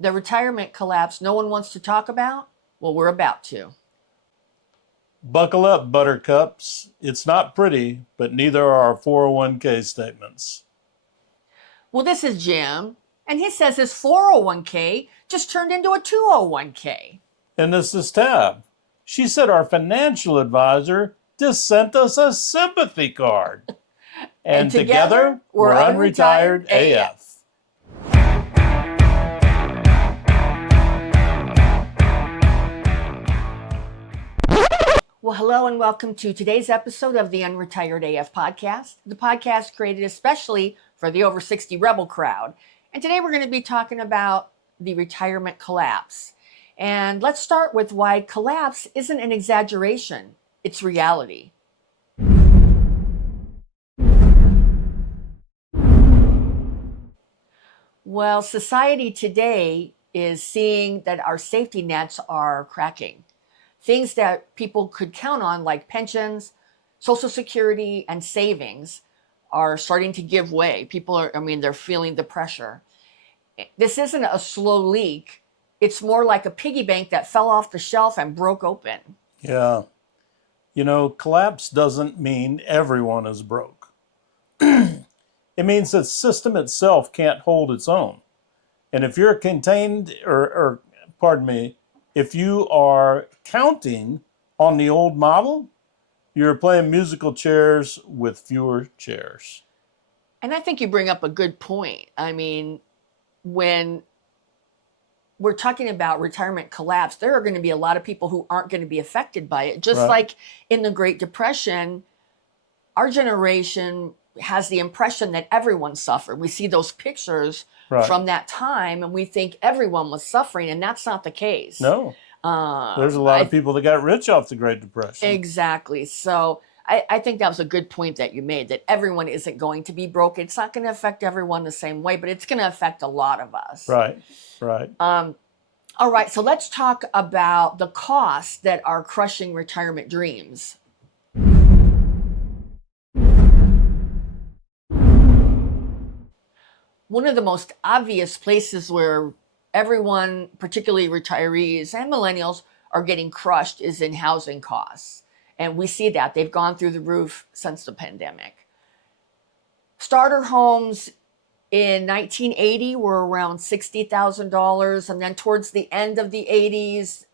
The retirement collapse no one wants to talk about? Well, we're about to. Buckle up, buttercups. It's not pretty, but neither are our 401k statements. Well, this is Jim, and he says his 401k just turned into a 201k. And this is Tab. She said our financial advisor just sent us a sympathy card. And together, we're unretired AF. Well, hello and welcome to today's episode of the Unretired AF podcast, the podcast created especially for the over 60 rebel crowd. And today we're going to be talking about the retirement collapse. And let's start with why collapse isn't an exaggeration, it's reality. Well, society today is seeing that our safety nets are cracking. Things that people could count on, like pensions, Social Security, and savings, are starting to give way. People are, they're feeling the pressure. This isn't a slow leak. It's more like a piggy bank that fell off the shelf and broke open. Yeah. Collapse doesn't mean everyone is broke. It means the system itself can't hold its own. And if you're contained, if you are counting on the old model, you're playing musical chairs with fewer chairs. And I think you bring up a good point. When we're talking about retirement collapse, there are going to be a lot of people who aren't going to be affected by it. Just like in the Great Depression, our generation has the impression that everyone suffered. We see those pictures from that time and we think everyone was suffering, and that's not the case. No. There's a lot of people that got rich off the Great Depression. Exactly. So I think that was a good point that you made, that everyone isn't going to be broke. It's not going to affect everyone the same way, but it's going to affect a lot of us. Right. All right. So let's talk about the costs that are crushing retirement dreams. One of the most obvious places where everyone, particularly retirees and millennials, are getting crushed is in housing costs. And we see that. They've gone through the roof since the pandemic. Starter homes in 1980 were around $60,000. And then towards the end of the 80s,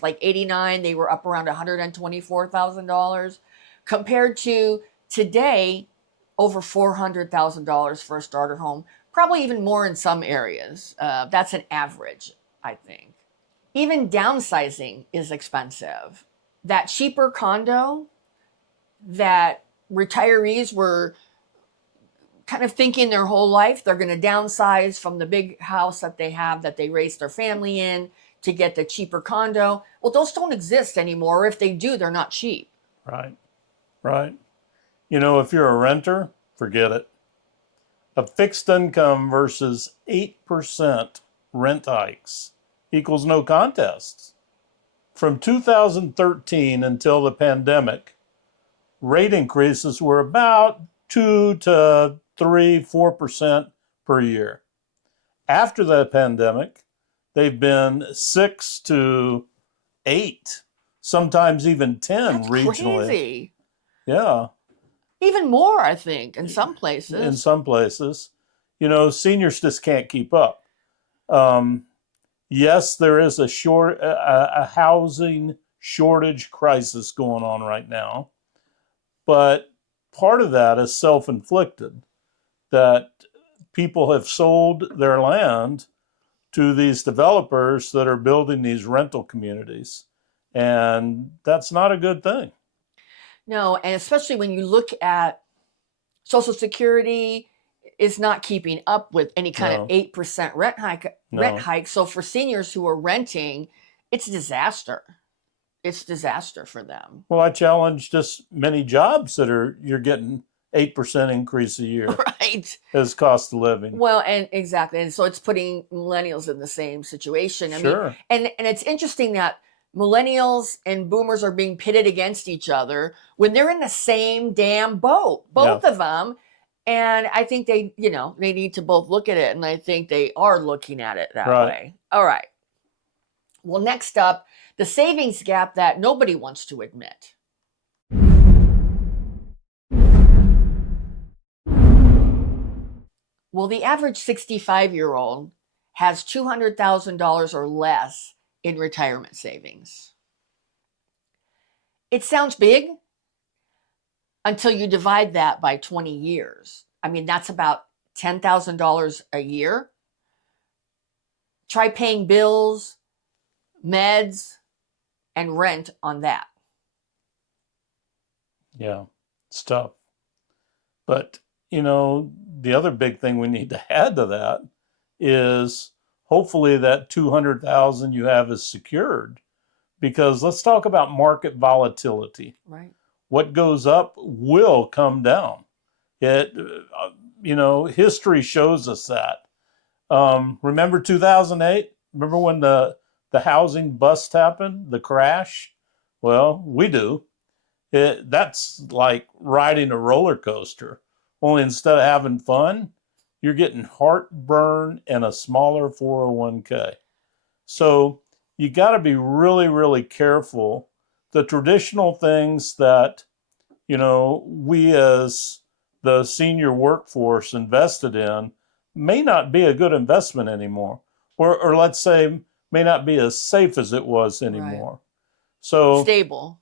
like 89, they were up around $124,000. Compared to today, over $400,000 for a starter home, probably even more in some areas. That's an average, I think. Even downsizing is expensive. That cheaper condo that retirees were kind of thinking their whole life they're going to downsize from the big house that they have, that they raised their family in, to get the cheaper condo. Well, those don't exist anymore. If they do, they're not cheap. Right. If you're a renter, forget it. A fixed income versus 8% rent hikes equals no contest. From 2013 until the pandemic, rate increases were about 2 to 3, 4% per year. After the pandemic, they've been 6 to 8, sometimes even 10 That's regionally. Crazy. Yeah. Even more, I think, in some places. In some places. Seniors just can't keep up. Yes, there is a housing shortage crisis going on right now, but part of that is self-inflicted, that people have sold their land to these developers that are building these rental communities, and that's not a good thing. No, and especially when you look at Social Security is not keeping up with any kind of 8% rent hike. So for seniors who are renting, it's disaster. It's disaster for them. Well, I challenge just many jobs that you're getting 8% increase a year. Right. As cost of living. Well, and exactly. And so it's putting millennials in the same situation. Sure. And it's interesting that millennials and boomers are being pitted against each other when they're in the same damn boat, both of them. And I think they, they need to both look at it, and I think they are looking at it that Right. way. All right. Well, next up, the savings gap that nobody wants to admit. Well, the average 65-year-old has $200,000 or less in retirement savings. It sounds big until you divide that by 20 years. I mean, that's about $10,000 a year. Try paying bills, meds, and rent on that. Yeah, it's tough. But, the other big thing we need to add to that is hopefully that 200,000 you have is secured, because let's talk about market volatility. Right. What goes up will come down. History shows us that. Remember 2008? Remember when the housing bust happened, the crash? Well, we do. That's like riding a roller coaster. Only instead of having fun, you're getting heartburn and a smaller 401k. So you got to be really, really careful. The traditional things that, we as the senior workforce invested in may not be a good investment anymore. Or let's say, may not be as safe as it was anymore. Right. So stable,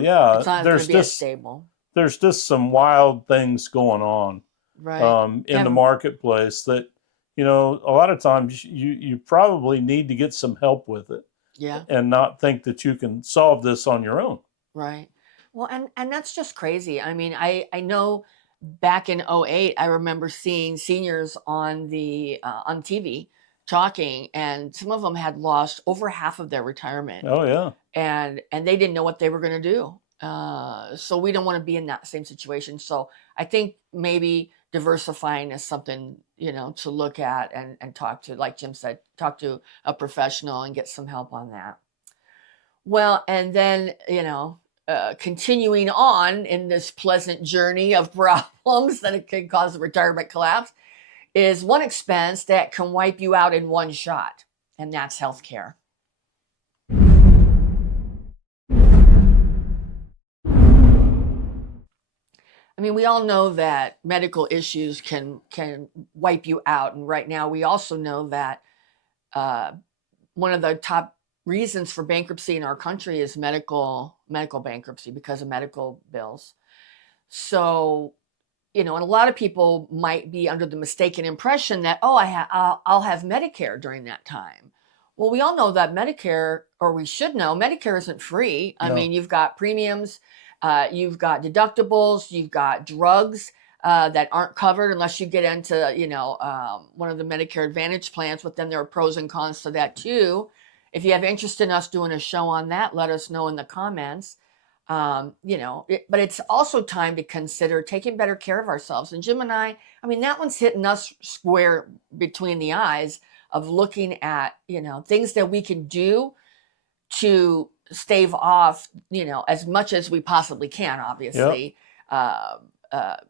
yeah. It's not going to be as stable. There's just some wild things going on, right, in the marketplace that, a lot of times you probably need to get some help with it. Yeah. And not think that you can solve this on your own. Right. Well, and that's just crazy. I mean, I know back in 2008, I remember seeing seniors on on TV talking, and some of them had lost over half of their retirement. Oh yeah. And they didn't know what they were going to do. So we don't want to be in that same situation. So I think maybe diversifying is something, to look at and talk to, like Jim said, talk to a professional and get some help on that. Well, and then, continuing on in this pleasant journey of problems that it can cause a retirement collapse is one expense that can wipe you out in one shot, and that's healthcare. I mean, we all know that medical issues can wipe you out, and right now we also know that one of the top reasons for bankruptcy in our country is medical bankruptcy because of medical bills. So, and a lot of people might be under the mistaken impression that, I'll have Medicare during that time. Well, we all know that Medicare, or we should know, Medicare isn't free. I mean, you've got premiums, you've got deductibles, you've got drugs that aren't covered unless you get into, one of the Medicare Advantage plans, but then there are pros and cons to that too. If you have interest in us doing a show on that, let us know in the comments. But it's also time to consider taking better care of ourselves. And Jim and I mean, that one's hitting us square between the eyes of looking at, things that we can do to stave off, as much as we possibly can, obviously,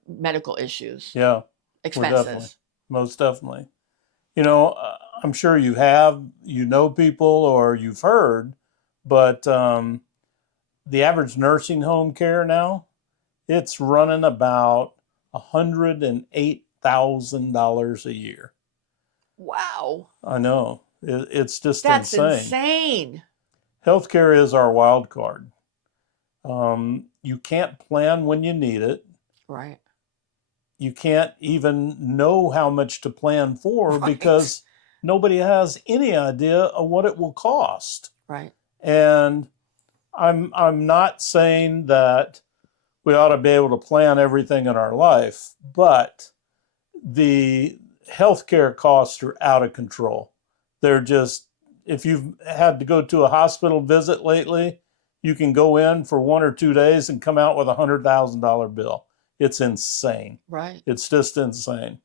medical issues. Yeah. Expenses. Most definitely. I'm sure you have, people, or you've heard, but the average nursing home care now, it's running about $108,000 a year. Wow. I know. It's just That's insane. Healthcare is our wild card. You can't plan when you need it. Right. You can't even know how much to plan for because nobody has any idea of what it will cost. Right. And I'm not saying that we ought to be able to plan everything in our life, but the healthcare costs are out of control. They're just, if you've had to go to a hospital visit lately, you can go in for 1 or 2 days and come out with $100,000 bill. It's insane. Right. It's just insane.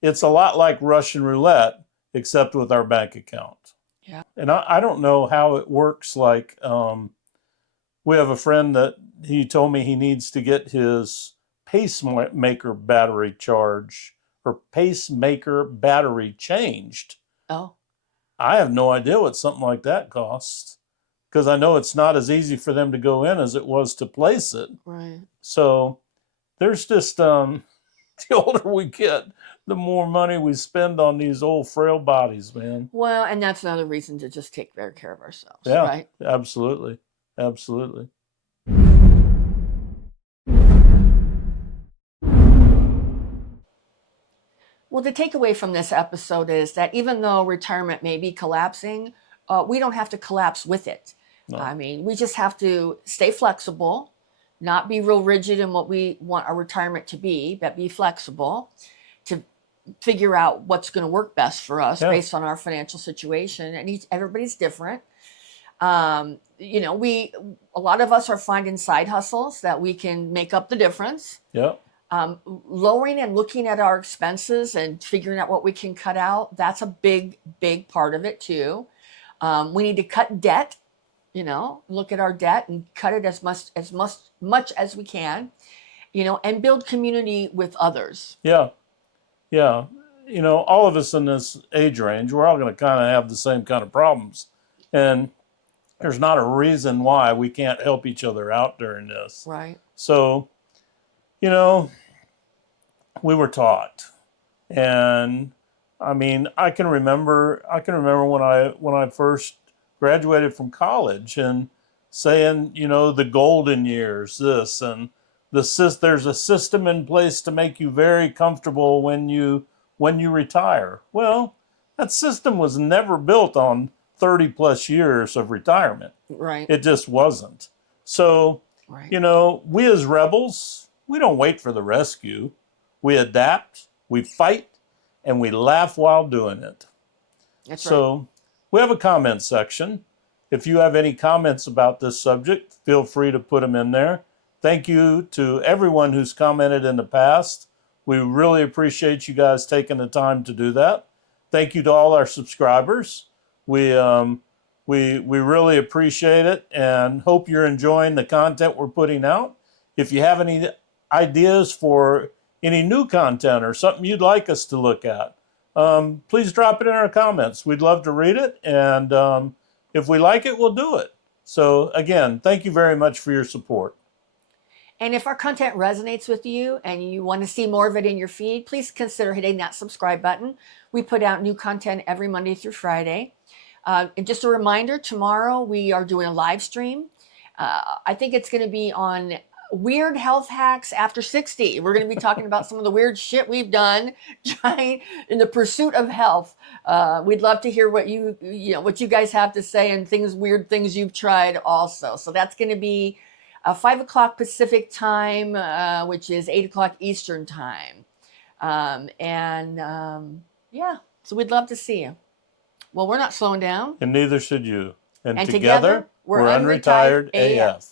It's a lot like Russian roulette, except with our bank account. Yeah. And I don't know how it works. Like, we have a friend that he told me he needs to get his pacemaker battery charge or pacemaker battery changed. Oh, I have no idea what something like that costs, because I know it's not as easy for them to go in as it was to place it. right. So there's just the older we get, the more money we spend on these old frail bodies, man. Well, and that's another reason to just take better care of ourselves, Yeah, right? absolutely. Absolutely. Well, the takeaway from this episode is that even though retirement may be collapsing, we don't have to collapse with it. No. I mean, we just have to stay flexible, not be real rigid in what we want our retirement to be, but be flexible to figure out what's going to work best for us based on our financial situation. And everybody's different. You know, a lot of us are finding side hustles that we can make up the difference. Yep. Lowering and looking at our expenses and figuring out what we can cut out, that's a big part of it too. We need to cut debt, you know, look at our debt and cut it as much as we can, you know, and build community with others. Yeah. Yeah. You know, all of us in this age range, we're all going to kind of have the same kind of problems. And there's not a reason why we can't help each other out during this. Right. So, you know, we were taught, and I mean, I can remember when I first graduated from college and saying, you know, the golden years, this and there's a system in place to make you very comfortable when you retire. Well, that system was never built on 30 plus years of retirement. Right. It just wasn't. So, right. You know, we as rebels, we don't wait for the rescue. We adapt, we fight, and we laugh while doing it. That's so right. We have a comment section. If you have any comments about this subject, feel free to put them in there. Thank you to everyone who's commented in the past. We really appreciate you guys taking the time to do that. Thank you to all our subscribers. We really appreciate it and hope you're enjoying the content we're putting out. If you have any ideas for any new content or something you'd like us to look at, please drop it in our comments. We'd love to read it, and if we like it, we'll do it. So again, thank you very much for your support. And if our content resonates with you and you want to see more of it in your feed, please consider hitting that subscribe button. We put out new content every Monday through Friday. And just a reminder, tomorrow we are doing a live stream. I think it's going to be on weird health hacks after 60. We're going to be talking about some of the weird shit we've done trying in the pursuit of health. We'd love to hear what you guys have to say and weird things you've tried also. So that's going to be 5 o'clock Pacific time, which is 8 o'clock Eastern time. Yeah, so we'd love to see you. Well, we're not slowing down. And neither should you. And together, we're Unretired AF.